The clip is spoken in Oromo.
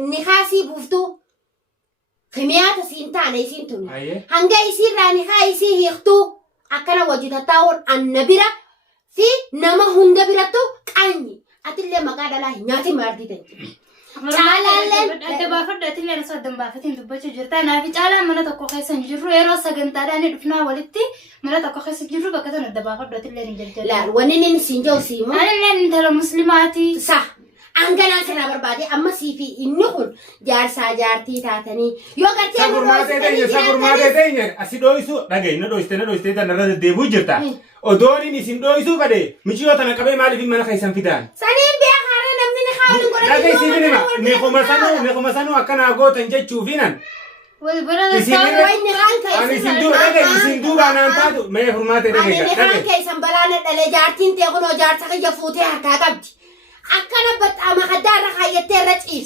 نخاسي بوفتو خميات سينتان يسينتون هنجا يصير راني خايسي يختو أكنا وجدت تاون النبرة في نما هندا براتو كأني أتلي مقادة لا هنياتي ماردي تنجي Caalaan adda baafadhaati illee asoo adda baafatiin dubbachuu jirta. Naafi caalaan mana tokko keessa hin jirru yeroo sagantaadhaan dhufnaa walitti mana tokko keessa jirru bakka tan adda baafadhaati illee hin jirtu. Laal wanni inni sinjoo siimo. Ani illee intala muslimaati. Sa anganaan sana barbaade amma siifi inni kun jaarsaa jaartii taatanii yoo gartee sagurmaatee teenye asi dho'isu dhagaye na dho'istee tanarra deddeebuu jirta. Odoon inni isin dho'isuu fade michiyoo tana qabee maaliif mana keessan fidaan? Saniin beekaara namni ni haalu godhatu. Dhagaye siifini meekuma sanuu akkanaa gootan jechuufinan. Isin duuba naan taatu mee furmaatee dhagaye. Ani haan keessan balaana dhalee jaartiin teekunoo jaarsa kiyya fuutee harkaa qabdi. Akkana baxxaama haddaarra kaayyattee irra ciifti.